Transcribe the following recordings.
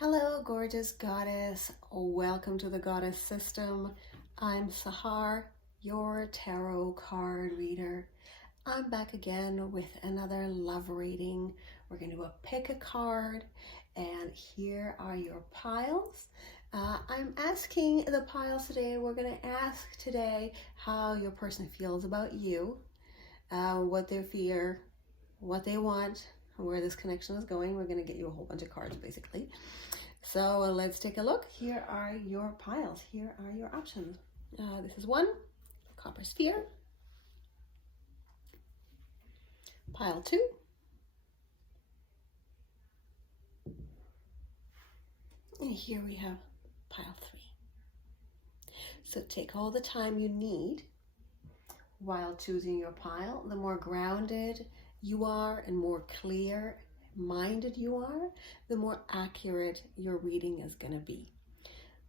Hello, gorgeous goddess. Welcome to the Goddess System. I'm Sahar, your tarot card reader. I'm back again with another love reading. We're going to do a pick a card, and here are your piles. I'm asking the piles today, we're going to ask today how your person feels about you, what they fear, what they want, where this connection is going. We're going to get you a whole bunch of cards basically. So let's take a look. Here are your piles. Here are your options. This is one, copper sphere. Pile 2. And here we have pile 3. So take all the time you need while choosing your pile. The more grounded you are and more clear-minded you are, the more accurate your reading is going to be.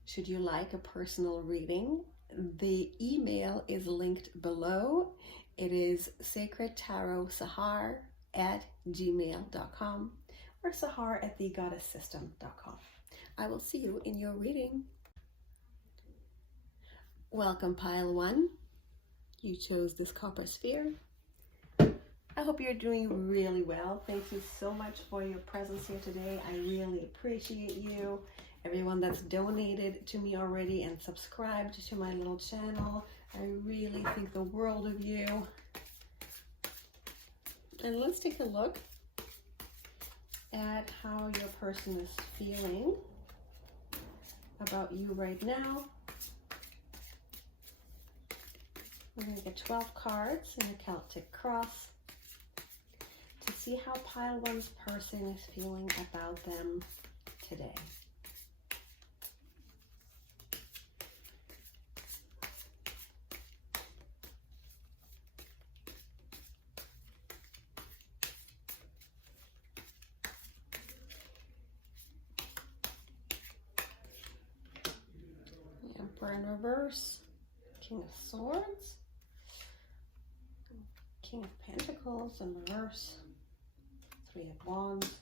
Should you like a personal reading, the email is linked below. It is sacredtarotsahar@gmail.com or sahar@thegoddesssystem.com. I will see you in your reading. Welcome, pile 1. You chose this copper sphere. I hope you're doing really well. Thank you so much for your presence here today. I really appreciate you. Everyone that's donated to me already and subscribed to my little channel, I really think the world of you. And let's take a look at how your person is feeling about you right now. We're going to get 12 cards in a Celtic cross to see how pile 1's person is feeling about them today. The Emperor in reverse, King of Swords, King of Pentacles in reverse, 3 of Wands,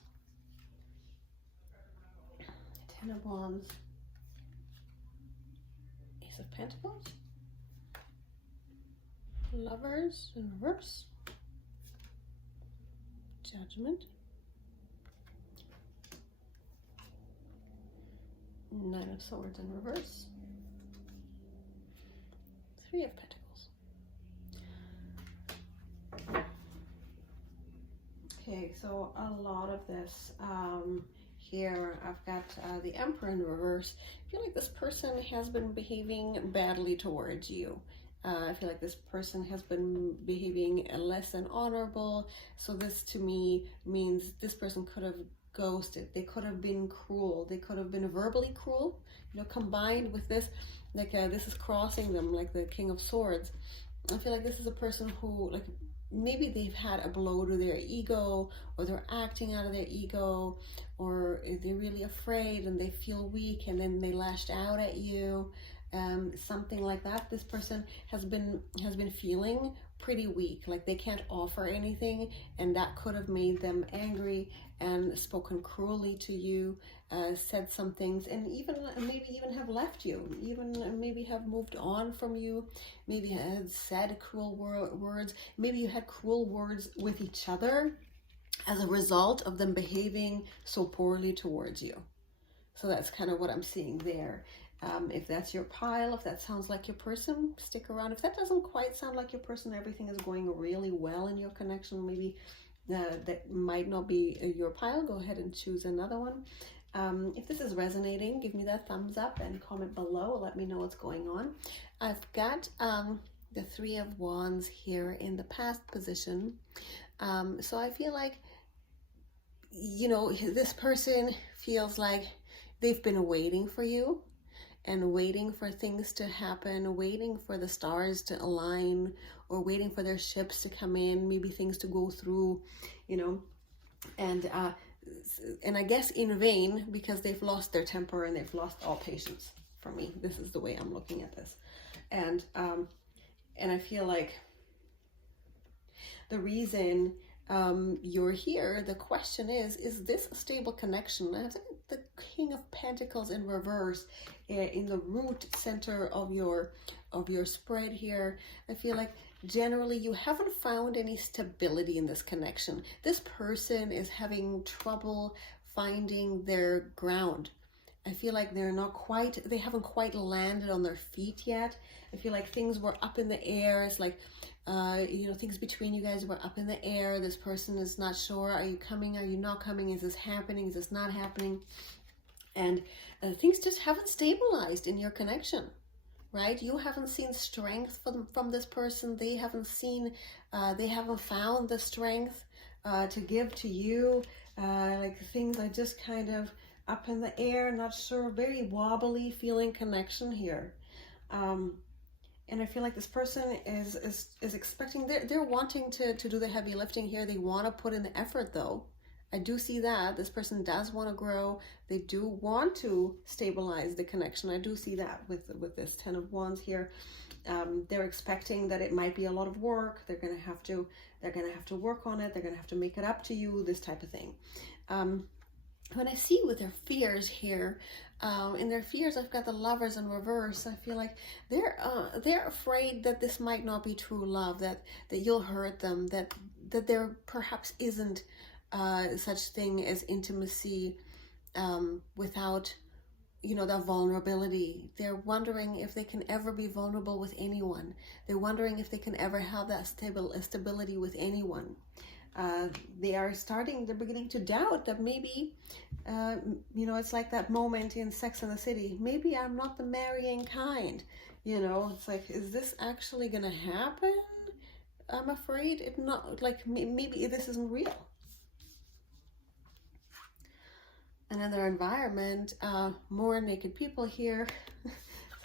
10 of Wands, Ace of Pentacles, Lovers in reverse, Judgment, 9 of Swords in reverse, 3 of Pentacles. Okay, so a lot of this here, I've got the Emperor in reverse. I feel like this person has been behaving badly towards you. I feel like this person has been behaving less than honorable. So this to me means this person could have ghosted. They could have been cruel. They could have been verbally cruel. You know, combined with this, like this is crossing them, like the King of Swords. I feel like this is a person who, like, maybe they've had a blow to their ego, or they're acting out of their ego, or they're really afraid and they feel weak and then they lashed out at you. Something like that. This person has been feeling pretty weak, like they can't offer anything, and that could have made them angry and spoken cruelly to you, said some things, and maybe even have left you, even maybe have moved on from you, maybe had said cruel words, maybe you had cruel words with each other as a result of them behaving so poorly towards you. So that's kind of what I'm seeing there. If that's your pile, if that sounds like your person, stick around. If that doesn't quite sound like your person, everything is going really well in your connection, maybe that might not be your pile, go ahead and choose another one. If this is resonating, give me that thumbs up and comment below. Let me know what's going on. I've got the 3 of Wands here in the past position. So I feel like, you know, this person feels like they've been waiting for you and waiting for things to happen, waiting for the stars to align, or waiting for their ships to come in, maybe things to go through, you know, and I guess in vain, because they've lost their temper and they've lost all patience. For me, this is the way I'm looking at this. And I feel like the reason you're here, the question is this a stable connection? I think the King of Pentacles in reverse in the root center of your spread here. I feel like generally you haven't found any stability in this connection. This person is having trouble finding their ground. I feel like they haven't quite landed on their feet yet. I feel like things were up in the air. It's like, things between you guys were up in the air. This person is not sure. Are you coming? Are you not coming? Is this happening? Is this not happening? And things just haven't stabilized in your connection, right? You haven't seen strength from this person. They haven't found the strength to give to you. Like things are just kind of up in the air, not sure, very wobbly feeling connection here. And I feel like this person is expecting, they're wanting to do the heavy lifting here. They want to put in the effort though. I do see that. This person does want to grow. They do want to stabilize the connection. I do see that with this 10 of Wands here. They're expecting that it might be a lot of work. They're gonna have to work on it. They're gonna have to make it up to you, this type of thing. When I see with their fears here, in their fears, I've got the Lovers in reverse. I feel like they're afraid that this might not be true love, that you'll hurt them, that there perhaps isn't such thing as intimacy without, that vulnerability. They're wondering if they can ever be vulnerable with anyone. They're wondering if they can ever have that stability with anyone. They're beginning to doubt that maybe, it's like that moment in Sex and the City. Maybe I'm not the marrying kind. It's like, is this actually gonna happen? I'm afraid it not, like maybe this isn't real. And in their environment, more naked people here.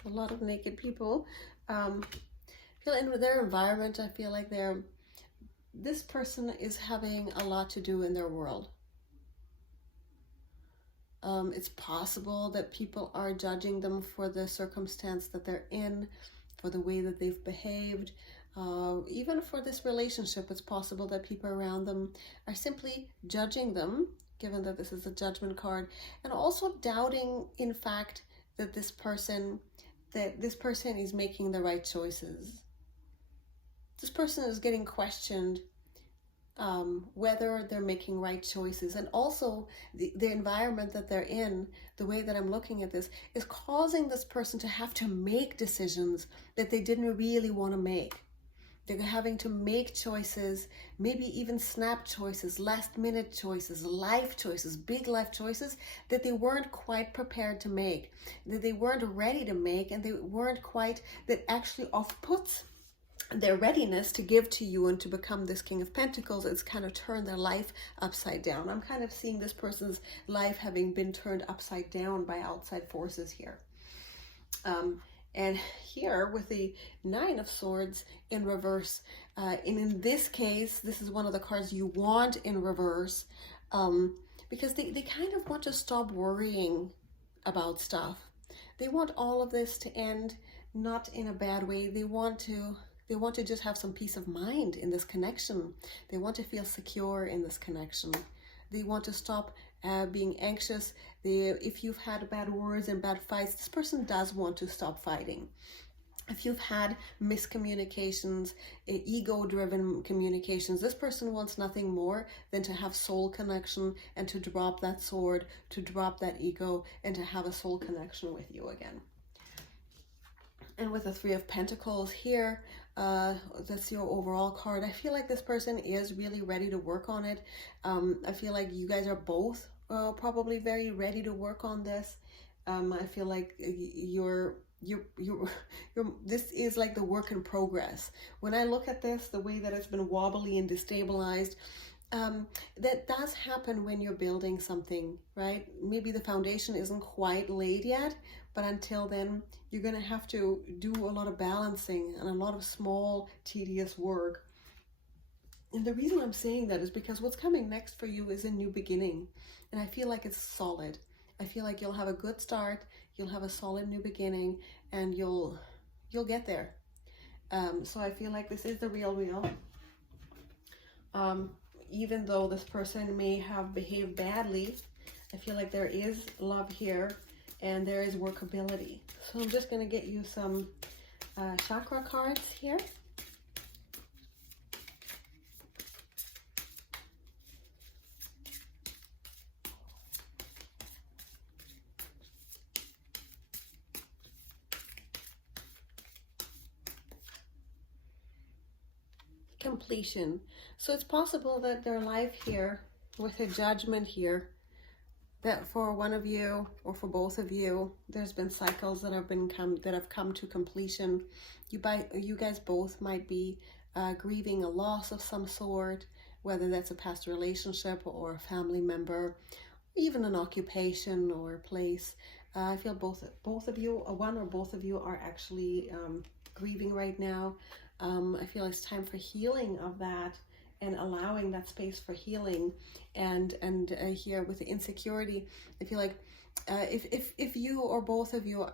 A lot of naked people. Feel in their environment, I feel like this person is having a lot to do in their world. It's possible that people are judging them for the circumstance that they're in, for the way that they've behaved. Even for this relationship, it's possible that people around them are simply judging them, given that this is a Judgment card, and also doubting, in fact, that this person is making the right choices. This person is getting questioned whether they're making right choices, and also the environment that they're in, the way that I'm looking at this, is causing this person to have to make decisions that they didn't really want to make. They're having to make choices, maybe even snap choices, last minute choices, life choices, big life choices that they weren't quite prepared to make, that they weren't ready to make, and that actually off-puts their readiness to give to you and to become this King of Pentacles. It's kind of turned their life upside down. I'm kind of seeing this person's life having been turned upside down by outside forces here. And here with the 9 of Swords in reverse, and in this case, this is one of the cards you want in reverse, because they kind of want to stop worrying about stuff. They want all of this to end, not in a bad way. They want to just have some peace of mind in this connection. They want to feel secure in this connection. They want to stop being anxious. If you've had bad words and bad fights, this person does want to stop fighting. If you've had miscommunications, ego-driven communications, this person wants nothing more than to have soul connection and to drop that sword, to drop that ego, and to have a soul connection with you again. And with the 3 of Pentacles here, that's your overall card. I feel like this person is really ready to work on it. I feel like you guys are both probably very ready to work on this. I feel like this is like the work in progress. When I look at this, the way that it's been wobbly and destabilized, that does happen when you're building something, right? Maybe the foundation isn't quite laid yet, but until then, you're going to have to do a lot of balancing and a lot of small, tedious work. And the reason I'm saying that is because what's coming next for you is a new beginning. And I feel like it's solid. I feel like you'll have a good start, you'll have a solid new beginning, and you'll get there. So I feel like this is the real. Even though this person may have behaved badly, I feel like there is love here and there is workability. So I'm just going to get you some chakra cards here. Completion. So it's possible that their life here, with a judgment here, that for one of you or for both of you, there's been cycles that have come to completion. You guys both might be grieving a loss of some sort, whether that's a past relationship or a family member, even an occupation or a place. I feel both of you, one or both of you, are actually grieving right now. I feel it's time for healing of that and allowing that space for healing. And here with the insecurity, I feel like if you or both of you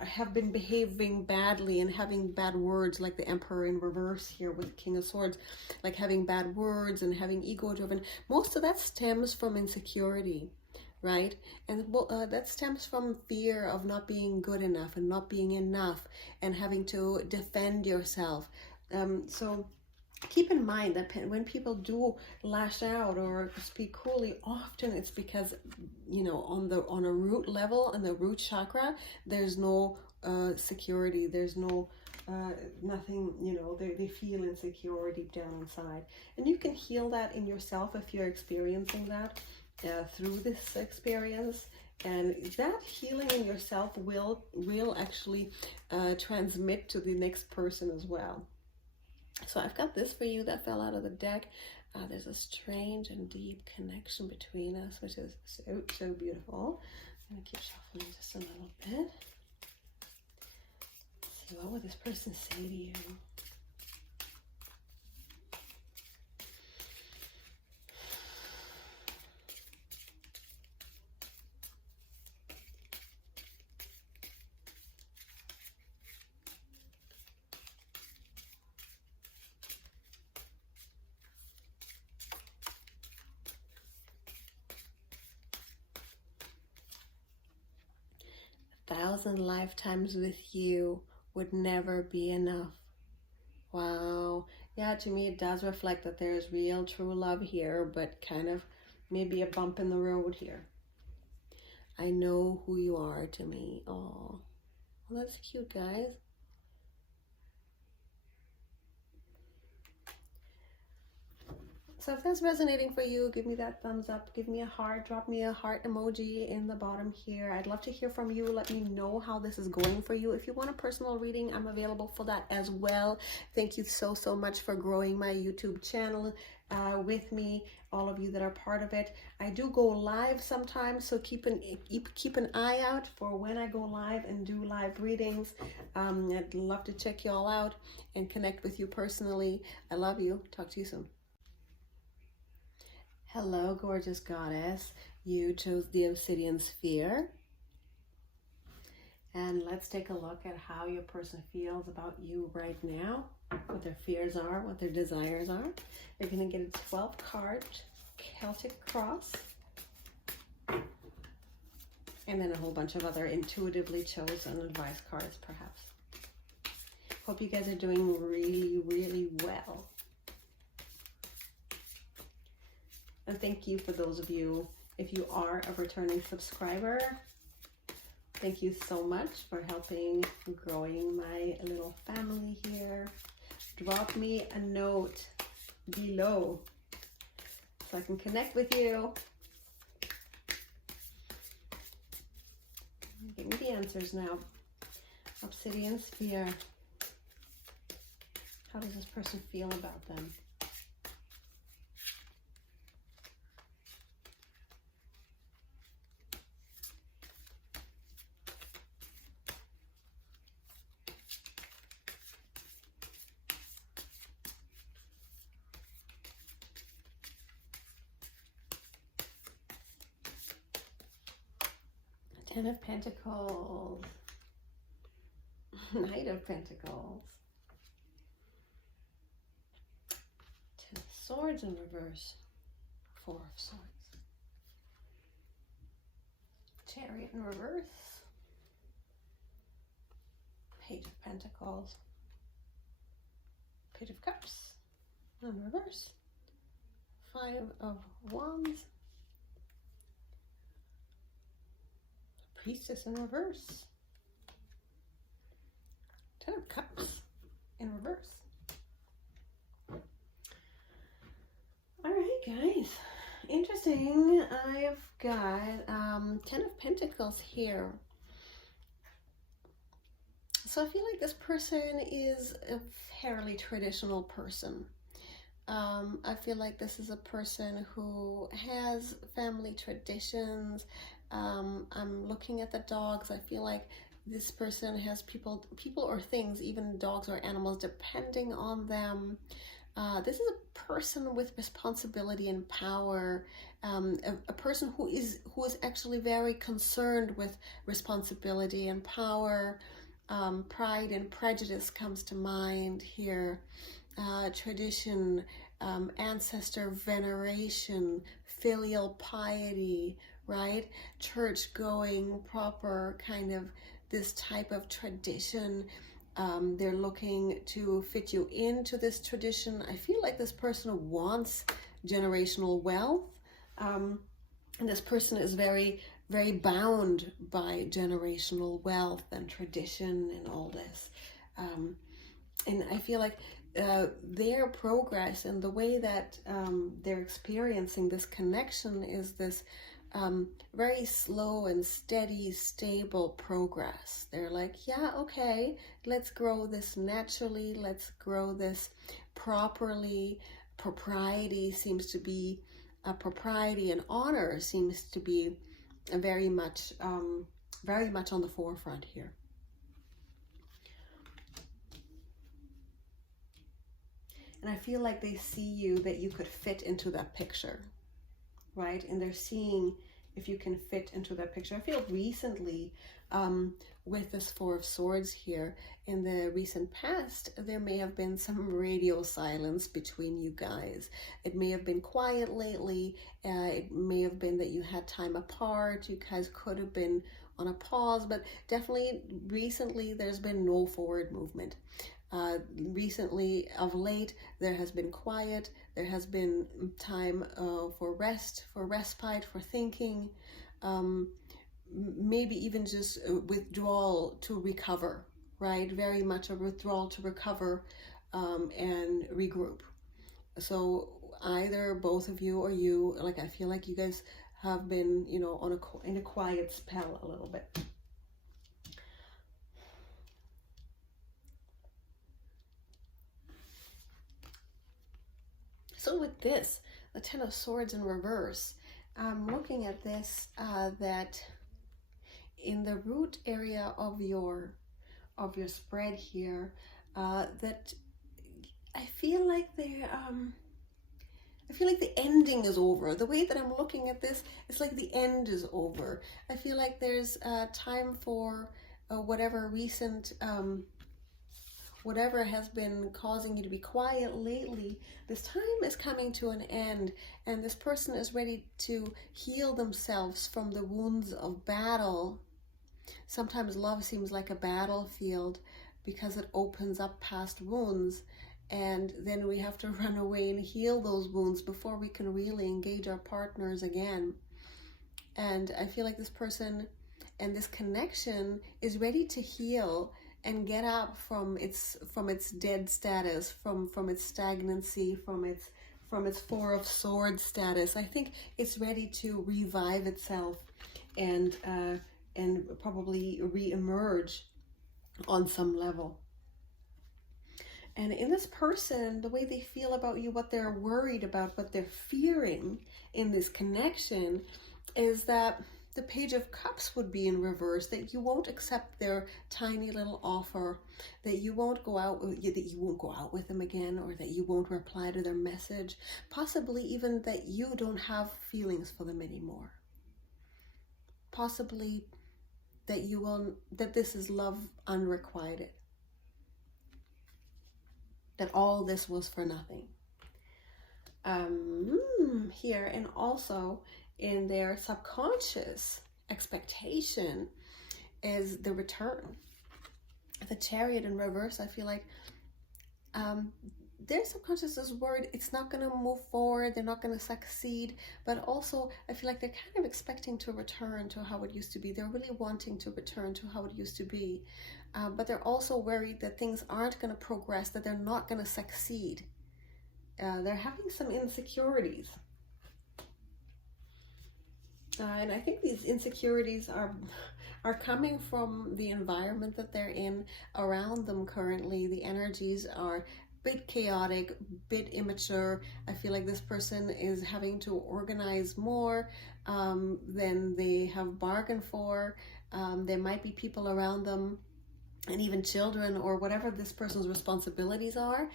have been behaving badly and having bad words, like the Emperor in reverse here with King of Swords, like having bad words and having ego driven, most of that stems from insecurity, right? And that stems from fear of not being good enough and not being enough and having to defend yourself. So keep in mind that when people do lash out or speak cruelly, often it's because, you know, on a root level, in the root chakra, there's no security, there's no nothing, you know, they feel insecure deep down inside. And you can heal that in yourself if you're experiencing that through this experience. And that healing in yourself will actually transmit to the next person as well. So I've got this for you that fell out of the deck. There's a strange and deep connection between us, which is so beautiful. I'm going to keep shuffling just a little bit. Let's see, what would this person say to you? Thousand lifetimes with you would never be enough. Wow. Yeah, to me it does reflect that there's real true love here, but kind of maybe a bump in the road here. I know who you are to me. Oh, well, that's cute, guys. So if that's resonating for you, give me that thumbs up, give me a heart, drop me a heart emoji in the bottom here. I'd love to hear from you. Let me know how this is going for you. If you want a personal reading, I'm available for that as well. Thank you so much for growing my YouTube channel with me, all of you that are part of it. I do go live sometimes, so keep an eye out for when I go live and do live readings. I'd love to check you all out and connect with you personally. I love you. Talk to you soon. Hello, gorgeous goddess. You chose the obsidian sphere. And let's take a look at how your person feels about you right now, what their fears are, what their desires are. You're going to get a 12-card Celtic cross. And then a whole bunch of other intuitively chosen advice cards, perhaps. Hope you guys are doing really well. And thank you for those of you, if you are a returning subscriber, thank you so much for helping growing my little family here. Drop me a note below so I can connect with you. Give me the answers now. Obsidian sphere. How does this person feel about them? Ten of Pentacles, Knight of Pentacles, Ten of Swords in reverse, Four of Swords. Chariot in reverse. Page of Pentacles. Page of Cups in reverse. Five of Wands. Priestess in reverse. Ten of Cups in reverse. All right, guys. Interesting. I've got Ten of Pentacles here. So I feel like this person is a fairly traditional person. I feel like this is a person who has family traditions. I'm looking at the dogs. I feel like this person has people or things, even dogs or animals, depending on them. This is a person with responsibility and power, a person who is actually very concerned with responsibility and power. Pride and prejudice comes to mind here. Tradition, ancestor veneration, filial piety, right? Church going, proper kind of this type of tradition. They're looking to fit you into this tradition. I feel like this person wants generational wealth. And this person is very, very bound by generational wealth and tradition and all this. And I feel like their progress and the way that they're experiencing this connection is this very slow and steady, stable progress. They're like, yeah, okay, let's grow this naturally. Let's grow this properly. Propriety seems to be, propriety and honor seems to be very much on the forefront here. And I feel like they see you, that you could fit into that picture, right? And they're seeing if you can fit into that picture. I feel recently with this Four of Swords here, in the recent past, there may have been some radio silence between you guys. It may have been quiet lately. It may have been that you had time apart. You guys could have been on a pause, but definitely recently there's been no forward movement. Recently, of late, there has been quiet. There has been time for rest, for respite, for thinking, maybe even just withdrawal to recover, right? Very much a withdrawal to recover and regroup. So either both of you or you, like, I feel like you guys have been, you know, in a quiet spell a little bit. So with this, the Ten of Swords in reverse, I'm looking at this, that in the root area of your spread here, that I feel like the ending is over. The way that I'm looking at this, it's like the end is over. I feel like there's time for whatever recent whatever has been causing you to be quiet lately. This time is coming to an end, and this person is ready to heal themselves from the wounds of battle. Sometimes love seems like a battlefield because it opens up past wounds, and then we have to run away and heal those wounds before we can really engage our partners again. And I feel like this person and this connection is ready to heal and get up from its dead status, from its stagnancy, from its Four of Swords status. I think it's ready to revive itself and probably re-emerge on some level. And in this person, the way they feel about you, what they're worried about, what they're fearing in this connection, is that the Page of Cups would be in reverse, that you won't accept their tiny little offer, that you won't go out with them again, or that you won't reply to their message, possibly even that you don't have feelings for them anymore. Possibly that this is love unrequited. That all this was for nothing. Here, and also in their subconscious, expectation is the return. The Chariot in reverse, I feel like their subconscious is worried it's not going to move forward, they're not going to succeed, but also I feel like they're kind of expecting to return to how it used to be. They're really wanting to return to how it used to be, but they're also worried that things aren't going to progress, that they're not going to succeed. They're having some insecurities. And I think these insecurities are coming from the environment that they're in around them currently. The energies are a bit chaotic, bit immature. I feel like this person is having to organize more than they have bargained for. There might be people around them, and even children or whatever this person's responsibilities are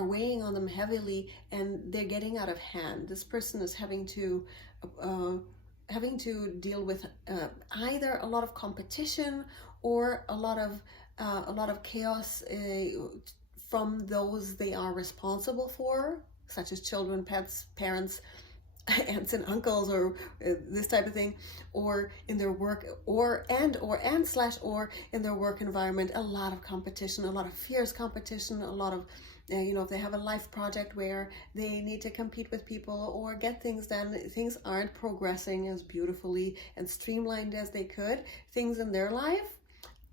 weighing on them heavily, and they're getting out of hand. This person is having to deal with either a lot of competition or a lot of chaos from those they are responsible for, such as children, pets, parents, aunts and uncles, or this type of thing, or in their work, or in their work environment. A lot of competition, a lot of fierce competition, a lot of if they have a life project where they need to compete with people or get things done, things aren't progressing as beautifully and streamlined as they could. Things in their life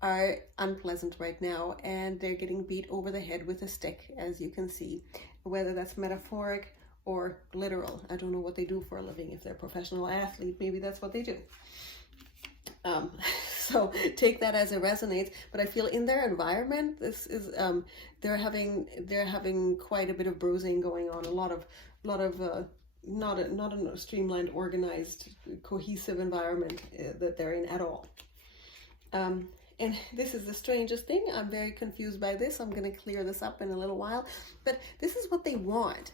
are unpleasant right now, and they're getting beat over the head with a stick, as you can see, whether that's metaphoric or literal. I don't know what they do for a living. If they're a professional athlete, maybe that's what they do. So take that as it resonates. But I feel in their environment, this is they're having quite a bit of bruising going on. A lot of not a streamlined, organized, cohesive environment that they're in at all. And this is the strangest thing. I'm very confused by this. I'm going to clear this up in a little while. But this is what they want.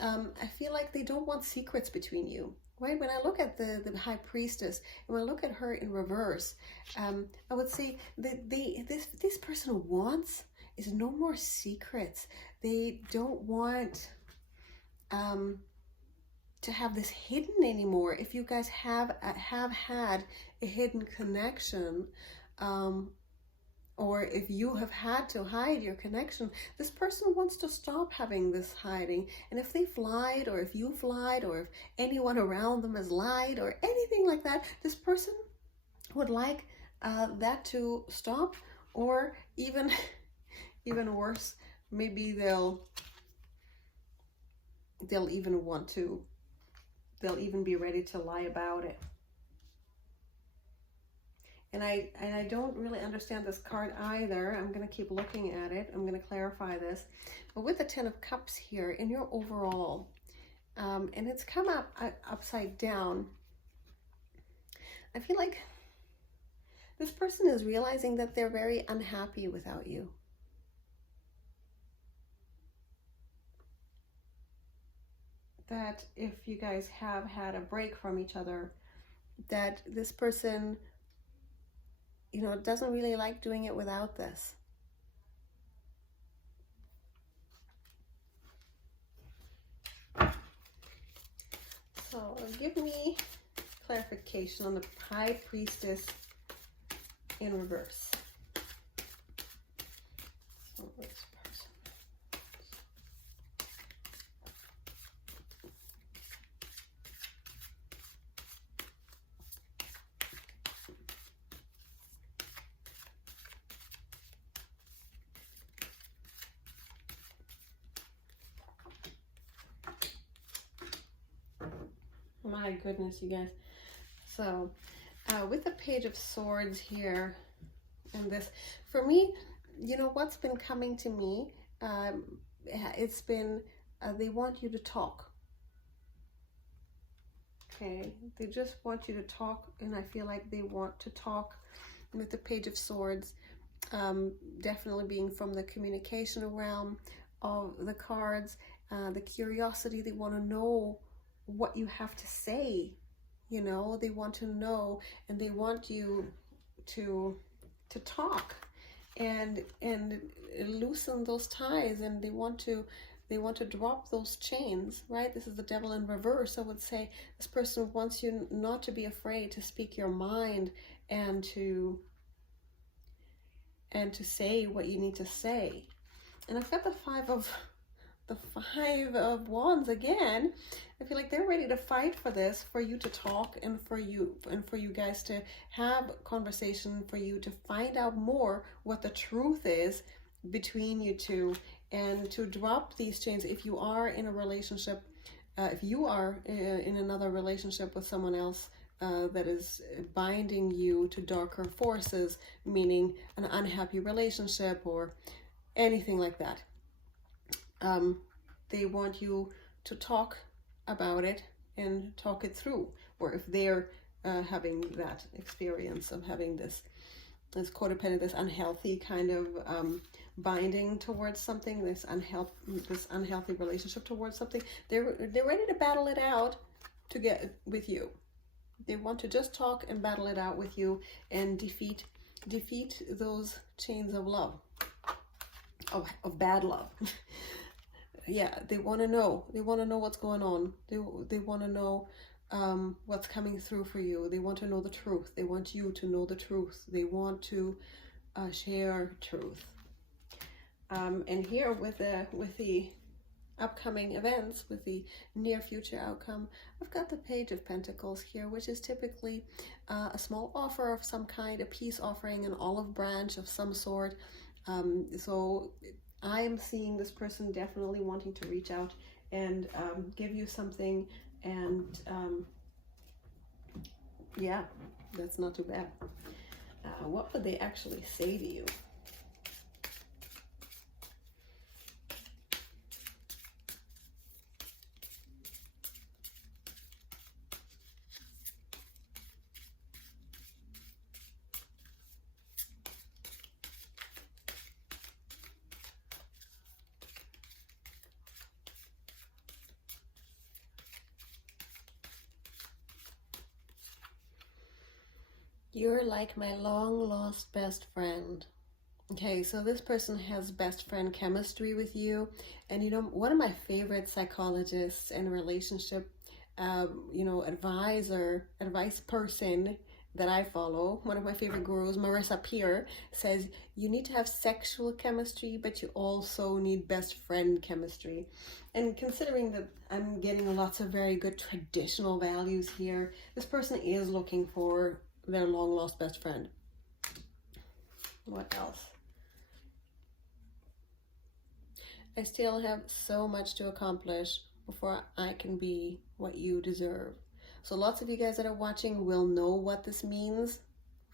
I feel like they don't want secrets between you. Right? When I look at the High Priestess, and when I look at her in reverse, I would say that this person wants is no more secrets. They don't want to have this hidden anymore. If you guys have had a hidden connection, or if you have had to hide your connection, this person wants to stop having this hiding. And if they've lied, or if you've lied, or if anyone around them has lied, or anything like that, this person would like that to stop, or even worse, maybe they'll even be ready to lie about it. And I don't really understand this card either. I'm going to keep looking at it. I'm going to clarify this. But with the Ten of Cups here, in your overall, and it's come up upside down, I feel like this person is realizing that they're very unhappy without you. That if you guys have had a break from each other, that this person doesn't really like doing it without this. So give me clarification on the High Priestess in reverse. So this person. My goodness, you guys. So with the Page of Swords here, and this, for me, what's been coming to me, it's been, they want you to talk. Okay, they just want you to talk, and I feel like they want to talk with the Page of Swords, definitely being from the communication realm of the cards, the curiosity. They want to know what you have to say, they want to know, and they want you to talk and loosen those ties, and they want to They want to drop those chains, right? This is the devil in reverse. I would say this person wants you not to be afraid to speak your mind and to say what you need to say. And I've got the Five of Wands again. I feel like they're ready to fight for this, for you to talk, and for you guys to have conversation, for you to find out more what the truth is between you two, and to drop these chains. If you are in a relationship, if you are in another relationship with someone else that is binding you to darker forces, meaning an unhappy relationship or anything like that, they want you to talk about it and talk it through. Or if they're having that experience of having this codependent, this unhealthy kind of binding towards something, this unhealthy relationship towards something, they're ready to battle it out to get with you. They want to just talk and battle it out with you and defeat those chains of love, of bad love. Yeah, they want to know. They want to know what's going on. They want to know what's coming through for you. They want to know the truth. They want you to know the truth. They want to share truth. And here with the upcoming events, with the near future outcome, I've got the Page of Pentacles here, which is typically a small offer of some kind, a peace offering, an olive branch of some sort. So I am seeing this person definitely wanting to reach out and give you something, and yeah, that's not too bad. What would they actually say to you? You're like my long-lost best friend. Okay, so this person has best friend chemistry with you. And you know, one of my favorite psychologists and relationship, advice person that I follow, one of my favorite gurus, Marissa Peer, says you need to have sexual chemistry, but you also need best friend chemistry. And considering that I'm getting lots of very good traditional values here, this person is looking for their long-lost best friend. What else? I still have so much to accomplish before I can be what you deserve. So lots of you guys that are watching will know what this means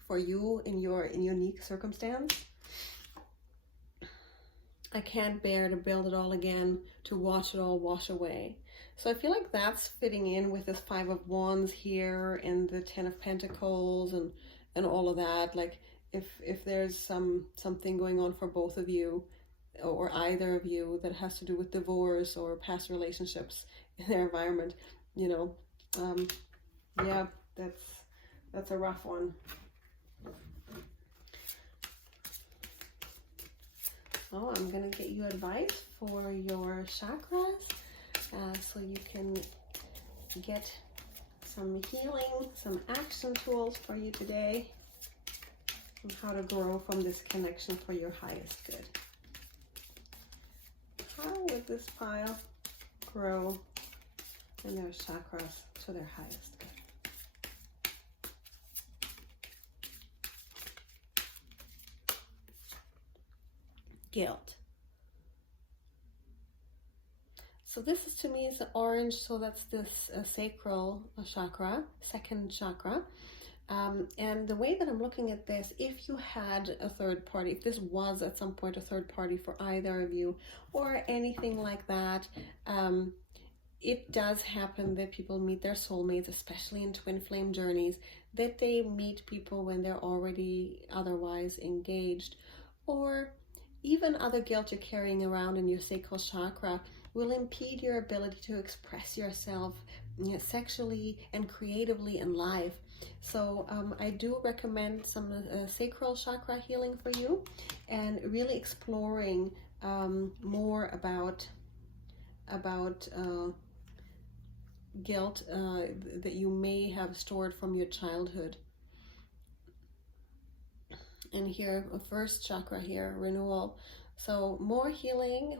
for you in your unique circumstance. I can't bear to build it all again, to watch it all wash away. So I feel like that's fitting in with this Five of Wands here and the Ten of Pentacles and all of that. Like if there's something going on for both of you or either of you that has to do with divorce or past relationships in their environment, yeah, that's a rough one. So I'm going to get you advice for your chakras so you can get some healing, some action tools for you today on how to grow from this connection for your highest good. How would this pile grow in their chakras to their highest good? Guilt. So this is, to me, is orange, so that's this sacral chakra, second chakra. And the way that I'm looking at this, if you had a third party, if this was at some point a third party for either of you or anything like that, it does happen that people meet their soulmates, especially in twin flame journeys, that they meet people when they're already otherwise engaged, or even other guilt you're carrying around in your sacral chakra will impede your ability to express yourself sexually and creatively in life. So I do recommend some sacral chakra healing for you, and really exploring more about about guilt that you may have stored from your childhood. And here, first chakra here, renewal. So more healing.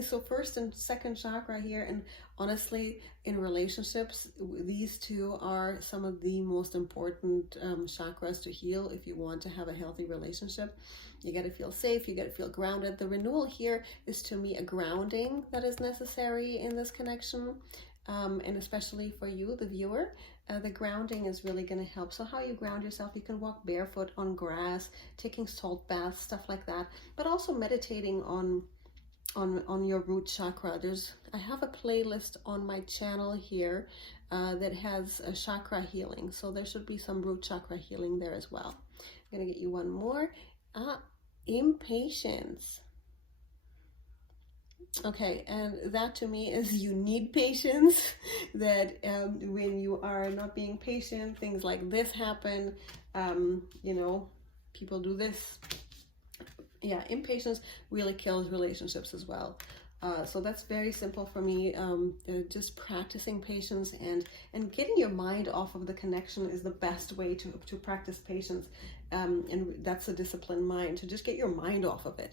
So first and second chakra here, and honestly, in relationships, these two are some of the most important chakras to heal if you want to have a healthy relationship. You got to feel safe, you got to feel grounded. The renewal here is, to me, a grounding that is necessary in this connection. And especially for you, the viewer, the grounding is really going to help. So how you ground yourself, you can walk barefoot on grass, taking salt baths, stuff like that, but also meditating on your root chakra. I have a playlist on my channel here that has a chakra healing, so there should be some root chakra healing there as well. I'm going to get you one more. Impatience. Okay, and that to me is, you need patience. That when you are not being patient, things like this happen. You know, people do this. Yeah, impatience really kills relationships as well. So that's very simple for me. Just practicing patience and getting your mind off of the connection is the best way to practice patience. And that's a disciplined mind, to just get your mind off of it.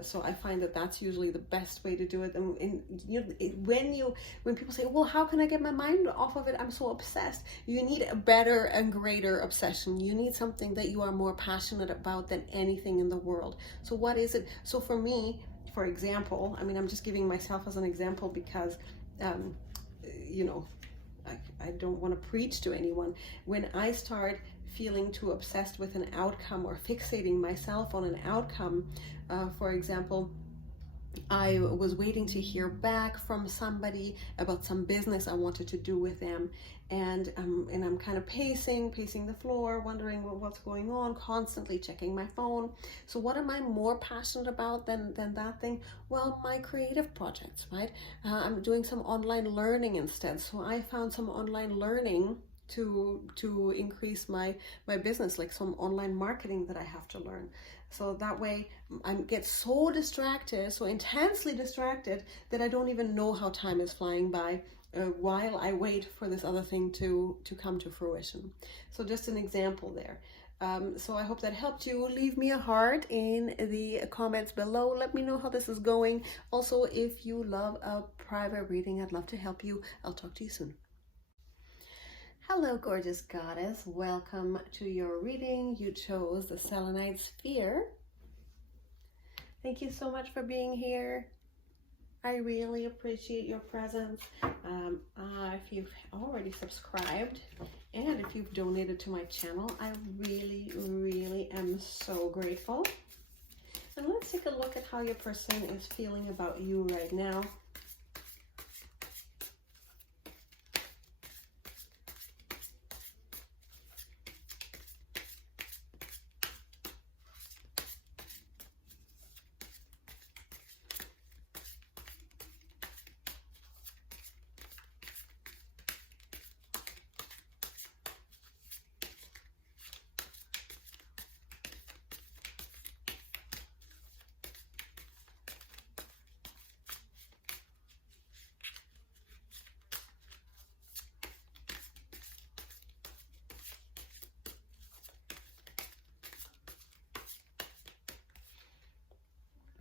So I find that that's usually the best way to do it. And you know, when people say, well, how can I get my mind off of it? I'm so obsessed. You need a better and greater obsession. You need something that you are more passionate about than anything in the world. So what is it? So for me, for example, I mean, I'm just giving myself as an example because, you know, I don't want to preach to anyone. When I start feeling too obsessed with an outcome or fixating myself on an outcome, for example, I was waiting to hear back from somebody about some business I wanted to do with them, and I'm kind of pacing the floor, wondering what's going on, constantly checking my phone. So what am I more passionate about than that thing? Well, my creative projects, right? I'm doing some online learning instead. So I found some online learning to increase my business, like some online marketing that I have to learn. So that way I get so distracted, so intensely distracted, that I don't even know how time is flying by while I wait for this other thing to come to fruition. So just an example there. So I hope that helped you. Leave me a heart in the comments below. Let me know how this is going. Also, if you love a private reading, I'd love to help you. I'll talk to you soon. Hello, gorgeous goddess. Welcome to your reading. You chose the Selenite Sphere. Thank you so much for being here. I really appreciate your presence. If you've already subscribed and if you've donated to my channel, I really, really am so grateful. And let's take a look at how your person is feeling about you right now.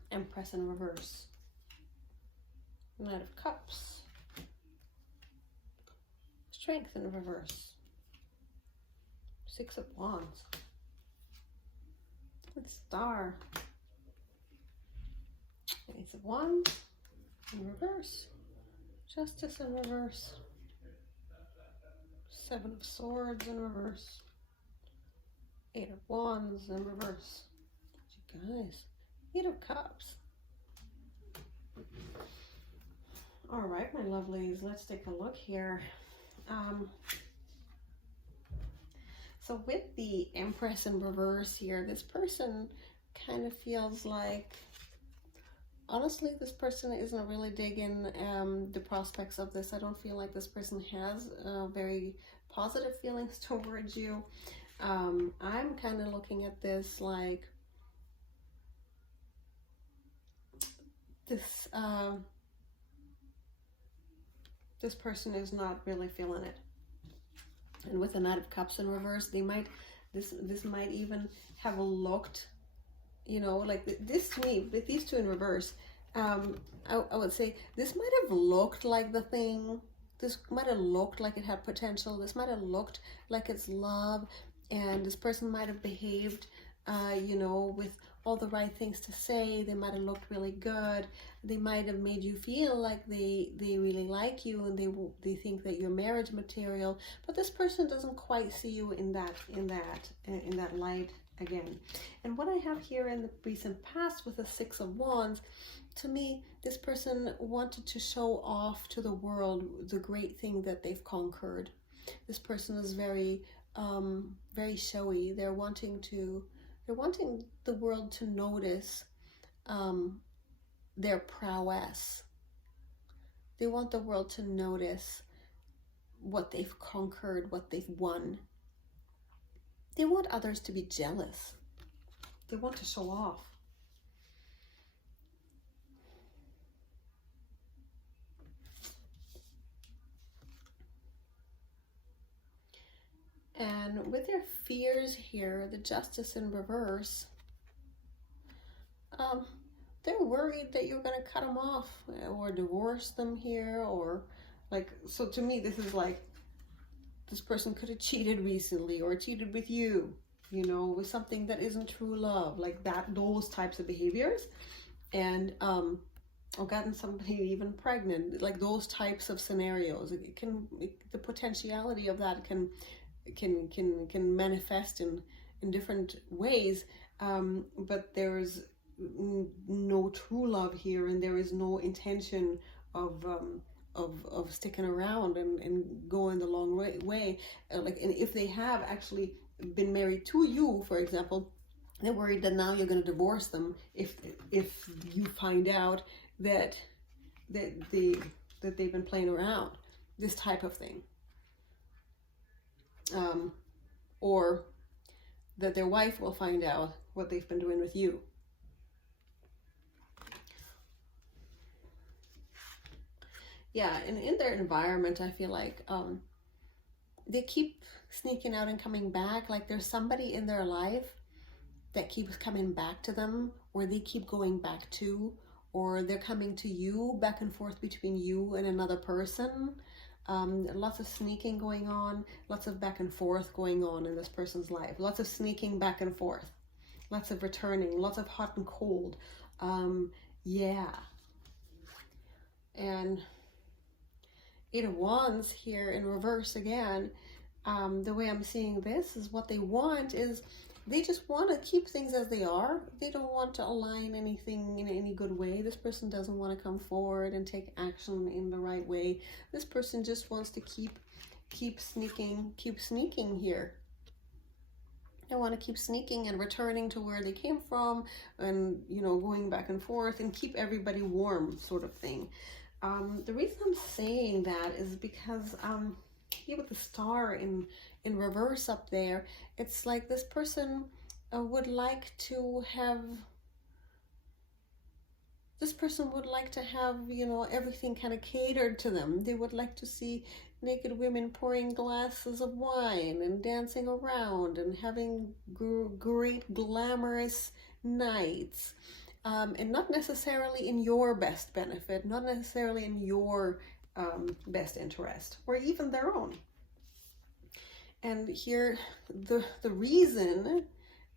Empress in reverse. Knight of Cups. Strength in reverse. Six of Wands. And Star. Ace of Wands in reverse. Justice in reverse. Seven of Swords in reverse. Eight of Wands in reverse. You guys. Eight of Cups. All right, my lovelies, let's take a look here. So with the Empress in reverse here, this person kind of feels like, honestly, this person isn't really digging the prospects of this. I don't feel like this person has very positive feelings towards you. I'm kind of looking at this like this This person is not really feeling it. And with the Knight of Cups in reverse, they might, this might even have looked, you know, like this to me, with these two in reverse, I would say this might have looked like the thing. This might have looked like it had potential. This might have looked like it's love, and this person might have behaved, you know, with all the right things to say. They might have looked really good. They might have made you feel like they really like you, and they think that you're marriage material. But this person doesn't quite see you in that light again. And what I have here in the recent past with the Six of Wands, to me, this person wanted to show off to the world the great thing that they've conquered. This person is very, very showy. They're wanting the world to notice their prowess. They want the world to notice what they've conquered, what they've won. They want others to be jealous. They want to show off. And with their fears here, the Justice in reverse, they're worried that you're going to cut them off or divorce them here, or like, so to me, this is like, this person could have cheated recently or cheated with you, you know, with something that isn't true love, like that, those types of behaviors. And, or gotten somebody even pregnant, like those types of scenarios. The potentiality of that can manifest in different ways, but there's no true love here, and there is no intention of sticking around and going the long way. Like, and if they have actually been married to you, for example, they're worried that now you're going to divorce them if you find out that they've been playing around, this type of thing. Or that their wife will find out what they've been doing with you. Yeah, and in their environment, I feel like they keep sneaking out and coming back. Like there's somebody in their life that keeps coming back to them, or they keep going back to, or they're coming to you, back and forth between you and another person. Lots of sneaking going on, lots of back and forth going on in this person's life, lots of sneaking back and forth, lots of returning, lots of hot and cold. Yeah. And Eight of Wands here in reverse again. The way I'm seeing this is what they want is they just want to keep things as they are. They don't want to align anything in any good way. This person doesn't want to come forward and take action in the right way. This person just wants to keep sneaking here. They want to keep sneaking and returning to where they came from, and, you know, going back and forth and keep everybody warm, sort of thing. The reason I'm saying that is because here with the Star in reverse up there, it's like this person would like to have, you know, everything kind of catered to them. They would like to see naked women pouring glasses of wine and dancing around and having great glamorous nights. And not necessarily in your best benefit, not necessarily in your best interest, or even their own. And here, the reason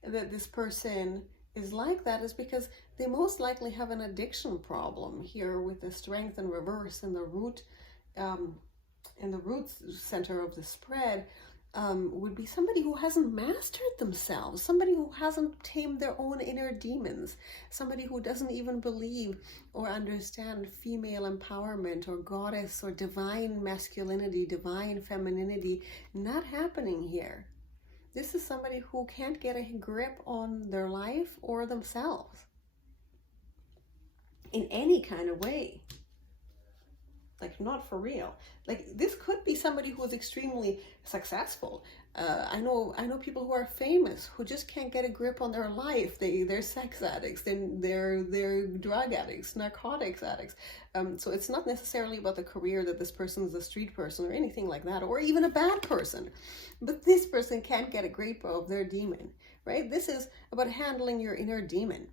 that this person is like that is because they most likely have an addiction problem here with the Strength in reverse and the root center of the spread. Would be somebody who hasn't mastered themselves, somebody who hasn't tamed their own inner demons, somebody who doesn't even believe or understand female empowerment or goddess or divine masculinity, divine femininity. Not happening here. This is somebody who can't get a grip on their life or themselves in any kind of way. Like, not for real. Like, this could be somebody who is extremely successful. I know people who are famous who just can't get a grip on their life. They're sex addicts, they're drug addicts, narcotics addicts. So it's not necessarily about the career that this person is a street person or anything like that, or even a bad person. But this person can't get a grip of their demon, right? This is about handling your inner demon,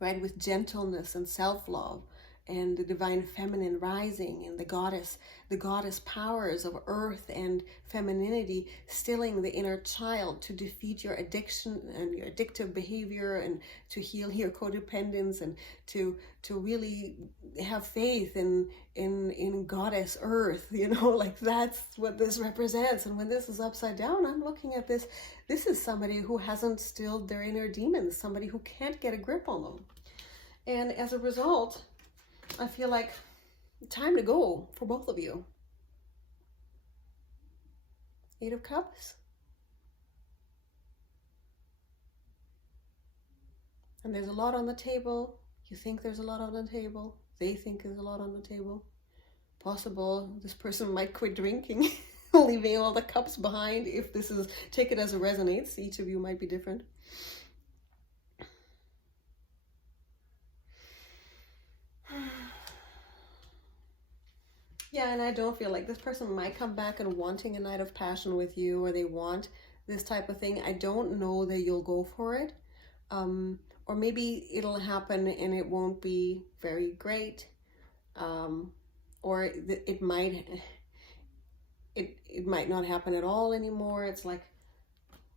right? With gentleness and self-love, and the divine feminine rising, and the goddess powers of earth and femininity, stilling the inner child to defeat your addiction and your addictive behavior, and to heal your codependence, and to really have faith in goddess earth, you know, like that's what this represents. And when this is upside down, I'm looking at this is somebody who hasn't stilled their inner demons, somebody who can't get a grip on them. And as a result, I feel like time to go for both of you. 8 of Cups. And there's a lot on the table. You think there's a lot on the table. They think there's a lot on the table. Possible this person might quit drinking, leaving all the cups behind. If this is, take it as it resonates. Each of you might be different. Yeah, and I don't feel like this person might come back and wanting a night of passion with you, or they want this type of thing. I don't know that you'll go for it. Or maybe it'll happen and it won't be very great. Or it might not happen at all anymore. It's like,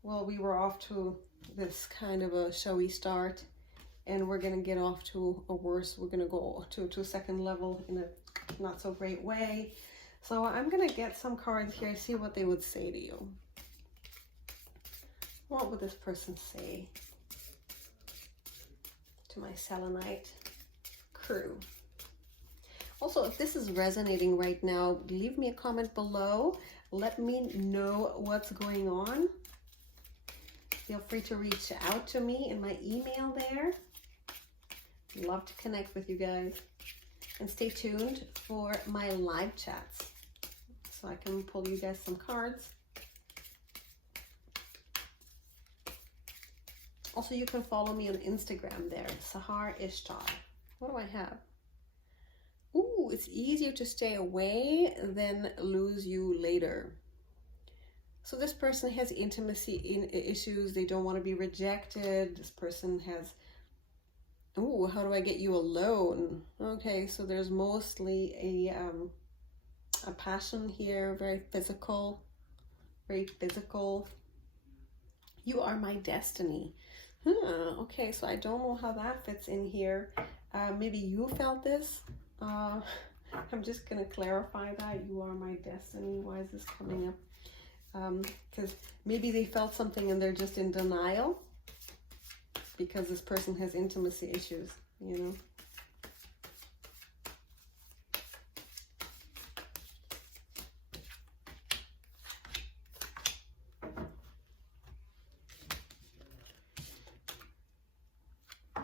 well, we were off to this kind of a showy start, and we're going to get off to a worse, we're going to go to a second level in a not so great way. So I'm going to get some cards here, see what they would say to you. What would this person say to my selenite crew? Also, if this is resonating right now, leave me a comment below. Let me know what's going on. Feel free to reach out to me in my email there. Love to connect with you guys. And stay tuned for my live chats so I can pull you guys some cards. Also, you can follow me on Instagram there, Sahar Ishtar. What do I have? Ooh, it's easier to stay away than lose you later. So this person has intimacy issues. They don't want to be rejected. This person has, ooh, how do I get you alone? Okay, so there's mostly a passion here, very physical, very physical. You are my destiny. Okay, so I don't know how that fits in here. Maybe you felt this. I'm just going to clarify that. You are my destiny. Why is this coming up? Because maybe they felt something and they're just in denial because this person has intimacy issues, you know.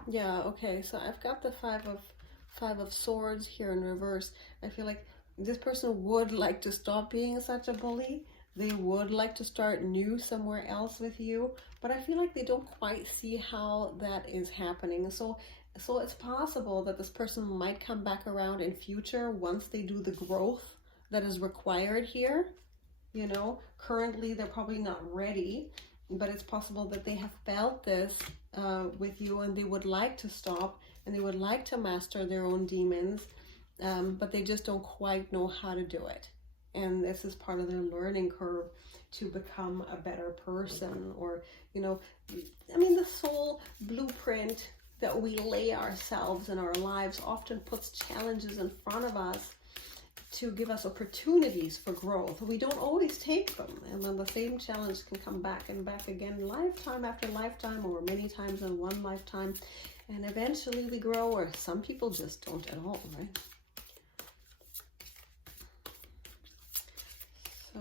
Yeah, okay, so I've got the five of swords here in reverse. I feel like this person would like to stop being such a bully. They would like to start new somewhere else with you, but I feel like they don't quite see how that is happening. So it's possible that this person might come back around in future once they do the growth that is required here. You know, currently they're probably not ready, but it's possible that they have felt this with you and they would like to stop and they would like to master their own demons, but they just don't quite know how to do it. And this is part of their learning curve to become a better person. Or, you know, I mean, the soul blueprint that we lay ourselves in our lives often puts challenges in front of us to give us opportunities for growth. We don't always take them, and then the same challenge can come back and back again, lifetime after lifetime, or many times in one lifetime, and eventually we grow, or some people just don't at all, right?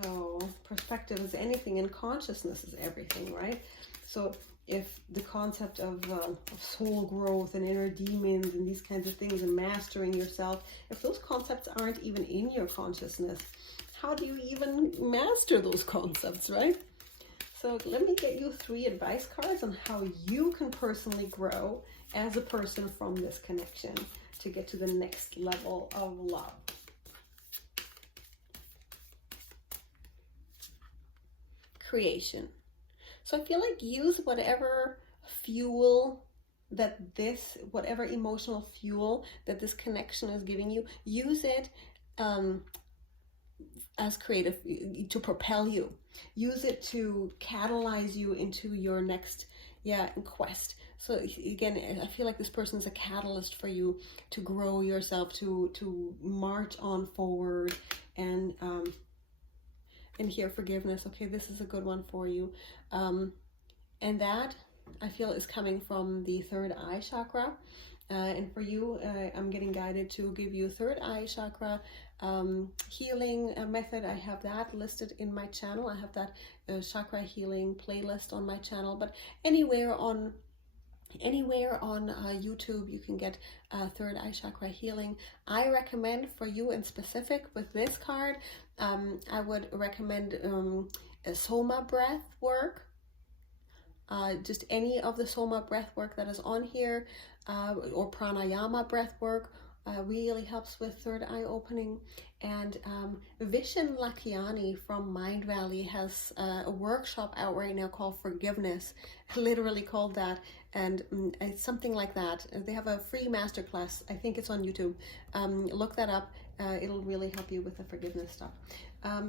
So perspective is anything and consciousness is everything, right? So if the concept of soul growth and inner demons and these kinds of things and mastering yourself, if those concepts aren't even in your consciousness, how do you even master those concepts, right? So let me get you 3 advice cards on how you can personally grow as a person from this connection to get to the next level of love. Creation. So I feel like use whatever fuel that whatever emotional fuel that this connection is giving you, use it as creative, to propel you. Use it to catalyze you into your next quest. So again, I feel like this person is a catalyst for you to grow yourself, to march on forward, and here, forgiveness. Okay, this is a good one for you. And that, I feel, is coming from the third eye chakra. And for you, I'm getting guided to give you third eye chakra healing method. I have that listed in my channel. I have that chakra healing playlist on my channel. But anywhere on YouTube, you can get third eye chakra healing. I recommend for you in specific with this card, I would recommend a Soma breath work. Just any of the Soma breath work that is on here, or pranayama breath work, really helps with third eye opening. And Vishen Lakiani from Mind Valley has a workshop out right now called Forgiveness, literally called that, and it's something like that. They have a free masterclass. I think it's on YouTube. Look that up. It'll really help you with the forgiveness stuff.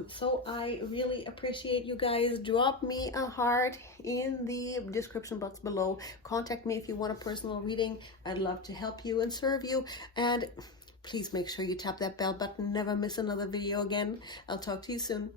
So I really appreciate you guys. Drop me a heart in the description box below. Contact me if you want a personal reading. I'd love to help you and serve you. And please make sure you tap that bell button. Never miss another video again. I'll talk to you soon.